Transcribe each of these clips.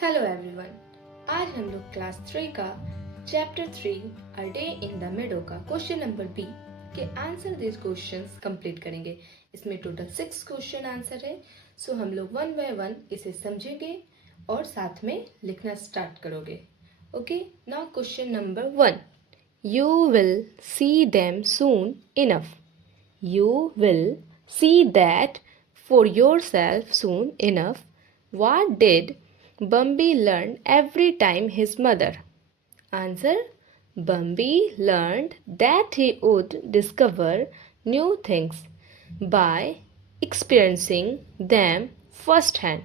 Hello everyone. आज हम लोग क्लास 3 का chapter 3 a day in the मेडो का क्वेश्चन नंबर बी के आंसर दिस क्वेश्चंस कंप्लीट करेंगे। इसमें टोटल 6 क्वेश्चन आंसर है। सो हम लोग वन बाय वन इसे समझेंगे और साथ में लिखना स्टार्ट करोगे। Okay, now question number 1, you will see them soon enough. You will see that for yourself soon enough. What did Bambi learn every time his mother? Answer: Bambi learned that he would discover new things by experiencing them firsthand.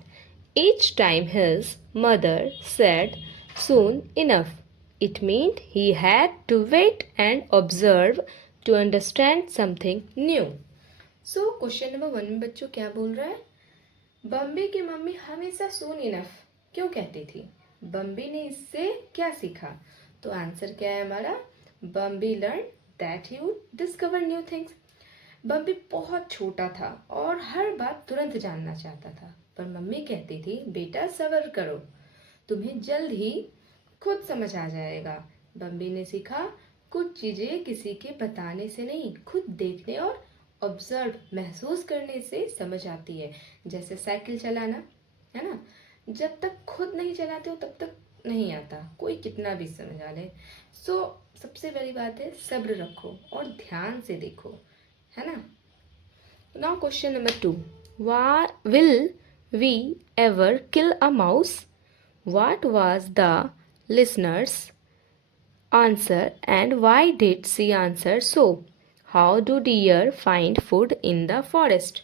Each time his mother said soon enough, it meant he had to wait and observe to understand something new. So question number 1 में बच्चों क्या बोल रहा है? बम्बी की mummy हमेशा सून enough क्यों कहती थी? बम्बी ने इससे क्या सीखा? तो आंसर क्या है हमारा? Bambi learn that he would discover new things. Bambi बहुत छोटा था और हर बात तुरंत जानना चाहता था, पर मम्मी कहती थी बेटा सब्र करो, तुम्हें जल्द ही खुद समझ आ जाएगा। बम्बी ने सीखा कुछ चीजें किसी के बताने से नहीं, खुद देखने और ऑब्जर्व महसूस करने से समझ आती है। जैसे साइकिल चलाना, है ना? जब तक खुद नहीं चलाते हो तब तक नहीं आता, कोई कितना भी समझा ले। सो सबसे बड़ी बात है सब्र रखो और ध्यान से देखो, है ना? Now question number 2, will we ever kill a mouse? What was the listener's answer and why did she answer so? How do deer find food in the forest?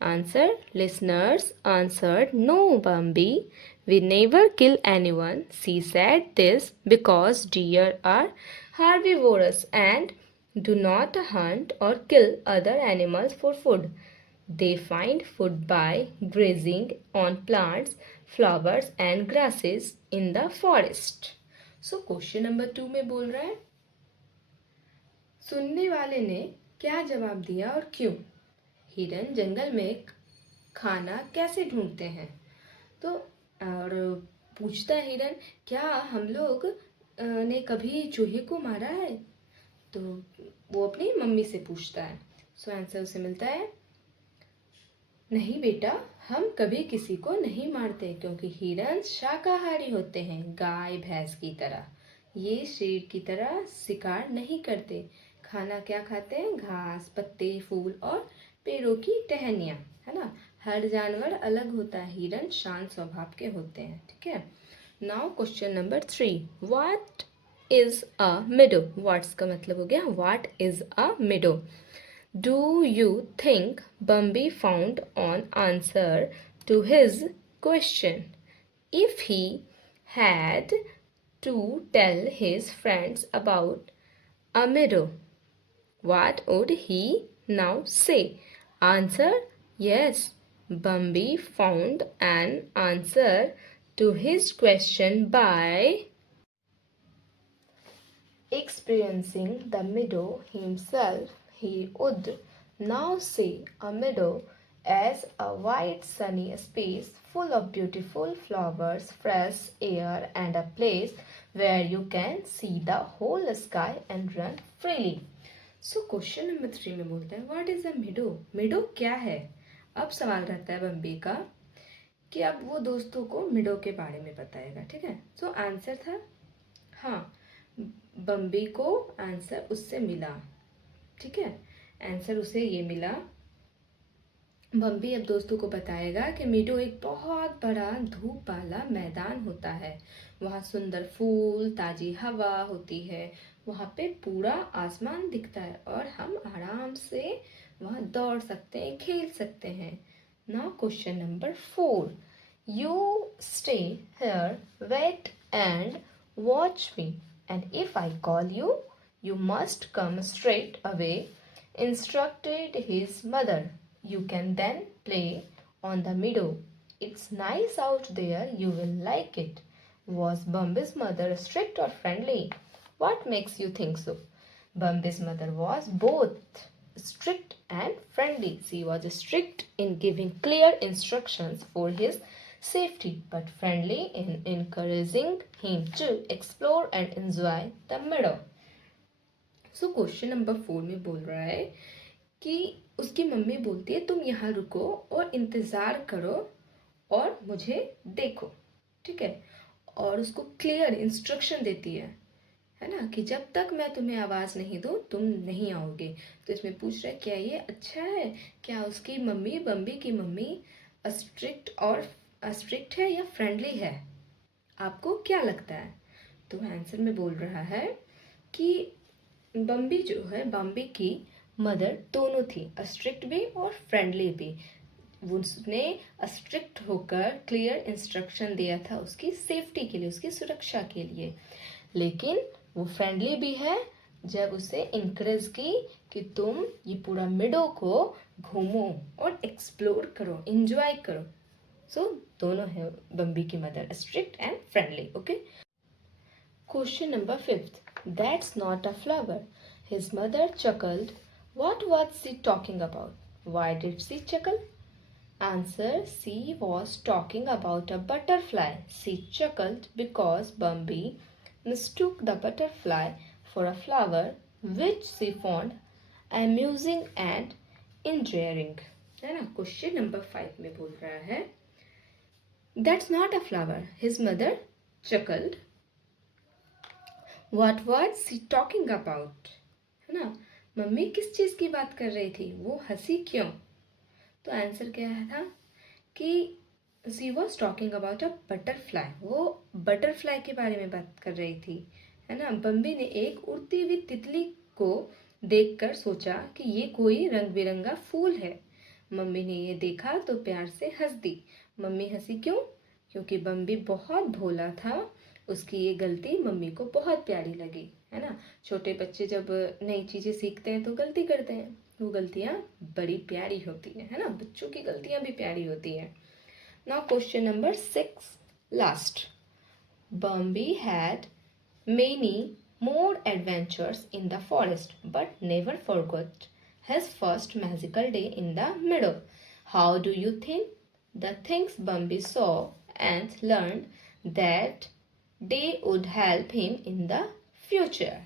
Answer: listeners answered, no, Bambi, we never kill anyone. She said this because deer are herbivorous and do not hunt or kill other animals for food. They find food by grazing on plants, flowers and grasses in the forest. So question number 2 में बोल रहा है सुनने वाले ने क्या जवाब दिया और क्यों? हिरन जंगल में खाना कैसे ढूंढते हैं? तो और पूछता है हिरन, क्या हम लोग ने कभी चूहे को मारा है? तो वो अपनी मम्मी से पूछता है। सो आंसर उसे मिलता है, नहीं बेटा, हम कभी किसी को नहीं मारते क्योंकि हिरन शाकाहारी होते हैं, गाय भैंस की तरह। ये शेर की तरह शिकार नहीं करते। खाना क्या खाते हैं? घास, पत्ते, फूल और पेड़ों की टहनियाँ, है ना? हर जानवर अलग होता है, हिरन शांत स्वभाव के होते हैं। ठीक है। Now question number 3, what is a मिडो? What's का मतलब हो गया what is a मिडो। Do you think Bambi found an answer to his question? If he had to tell his friends about a meadow, what would he now say? Answer: yes, Bambi found an answer to his question by experiencing the meadow himself. He would now see a meadow as a wide sunny space full of beautiful flowers, fresh air and a place where you can see the whole sky and run freely. So question number 3 में बोलते हैं what is a मिडो? मिडो क्या है? अब सवाल रहता है बम्बी का कि अब वो दोस्तों को मिडो के बारे में बताएगा। ठीक है। सो आंसर था हाँ, बम्बी को आंसर उससे मिला। ठीक है, आंसर उसे ये मिला। बम्बी अब दोस्तों को बताएगा कि मीडो एक बहुत बड़ा धूप वाला मैदान होता है। वहाँ सुंदर फूल, ताजी हवा होती है, वहाँ पे पूरा आसमान दिखता है और हम आराम से वहाँ दौड़ सकते हैं, खेल सकते हैं। Now question number 4, you stay here, wait and watch me, and if I call you, you must come straight away, instructed his mother. You can then play on the meadow. It's nice out there, you will like it. Was Bambi's mother strict or friendly? What makes you think so? Bambi's mother was both strict and friendly. She was strict in giving clear instructions for his safety but friendly in encouraging him to explore and enjoy the meadow. So question number 4 में बोल रहा है कि उसकी mummy बोलती है तुम यहाँ रुको और इंतज़ार करो और मुझे देखो, ठीक है, और उसको क्लियर इंस्ट्रक्शन देती है ना, कि जब तक मैं तुम्हें आवाज़ नहीं दूँ तुम नहीं आओगे। तो इसमें पूछ रहा है क्या ये अच्छा है, क्या उसकी मम्मी बम्बी की मम्मी स्ट्रिक्ट है या फ्रेंडली है, आपको क्या लगता है? तो आंसर में बोल रहा है कि बम्बी जो है, बम्बी की मदर दोनों थी, स्ट्रिक्ट भी और फ्रेंडली भी। उसने स्ट्रिक्ट होकर क्लियर इंस्ट्रक्शन दिया था उसकी सेफ्टी के लिए, उसकी सुरक्षा के लिए, लेकिन वो फ्रेंडली भी है जब उसे इनकरेज की कि तुम ये पूरा मिडो को घूमो और एक्सप्लोर करो, एंजॉय करो। सो दोनों है बम्बी की mother, strict and friendly. Okay, question number 5, that's not a flower. His mother chuckled. What was she talking about? Why did she chuckle? Answer, she was talking about a butterfly. She chuckled because Bumby mistook the butterfly for a flower, which she found amusing and endearing. है ना? Question number 5 में बोल रहा है That's not a flower. His mother chuckled. What was she talking about? है ना, mummy किस चीज़ की बात कर रही थी, वो हंसी क्यों? तो आंसर क्या था कि she was talking about a butterfly, वो बटरफ्लाई के बारे में बात कर रही थी, है ना। बम्बी ने एक उड़ती हुई तितली को देखकर सोचा कि ये कोई रंग बिरंगा फूल है। मम्मी ने ये देखा तो प्यार से हंस दी। मम्मी हंसी क्यों? क्योंकि बम्बी बहुत भोला था, उसकी ये गलती मम्मी को बहुत प्यारी लगी, है ना। छोटे बच्चे जब नई चीज़ें सीखते हैं तो गलती करते हैं, वो गलतियाँ बड़ी प्यारी होती हैं, है ना, बच्चों की गलतियाँ भी प्यारी होती हैं। Now question number 6, last. Bambi had many more adventures in the forest but never forgot his first magical day in the meadow. How do you think the things Bumby saw and learned that day would help him in the future?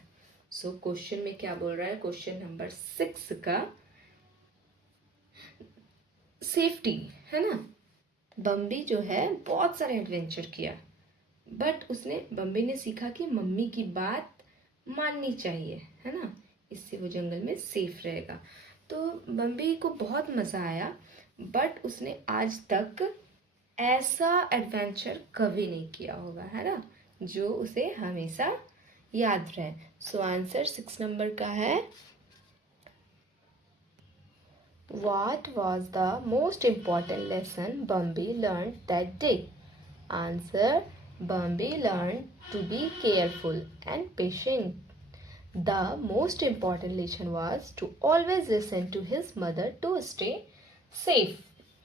So question में क्या बोल रहा है, question number 6 का safety, है ना। बम्बी जो है बहुत सारे एडवेंचर किया, बट बम्बी ने सीखा कि मम्मी की बात माननी चाहिए, है ना, इससे वो जंगल में सेफ रहेगा। तो बम्बी को बहुत मज़ा आया, बट उसने आज तक ऐसा एडवेंचर कभी नहीं किया होगा, है ना, जो उसे हमेशा याद रहे। सो आंसर 6 नंबर का है What was the most important lesson Bambi learned that day? Answer, Bambi learned to be careful and patient. The most important lesson was to always listen to his mother to stay safe.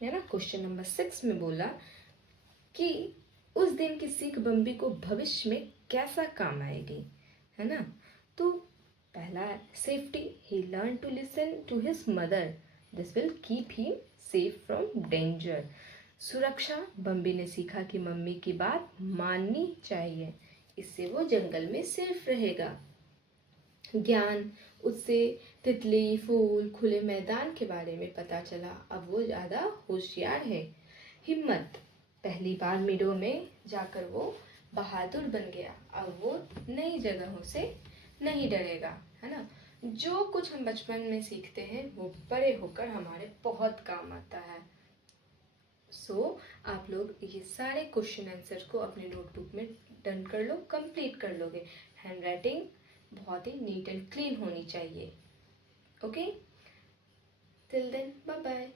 है ना, question number 6 में बोला कि उस दिन की सीख बम्बी को भविष्य में कैसा काम आएगी, है ना। तो पहला है safety, he learn to listen to his mother, this will keep him safe from danger. सुरक्षा, बम्बी ने सीखा कि मम्मी की बात माननी चाहिए, इससे वो जंगल में सेफ रहेगा। ज्ञान, उससे तितली, फूल, खुले मैदान के बारे में पता चला, अब वो ज़्यादा होशियार है। हिम्मत, पहली बार मिडो में जाकर वो बहादुर बन गया, अब वो नई जगहों से नहीं डरेगा, है ना। जो कुछ हम बचपन में सीखते हैं वो बड़े होकर हमारे बहुत काम आता है। आप लोग ये सारे क्वेश्चन आंसर को अपने नोटबुक में डन कर लो, कंप्लीट कर लोगे। हैंड राइटिंग बहुत ही नीट एंड क्लीन होनी चाहिए। Okay, till then bye bye.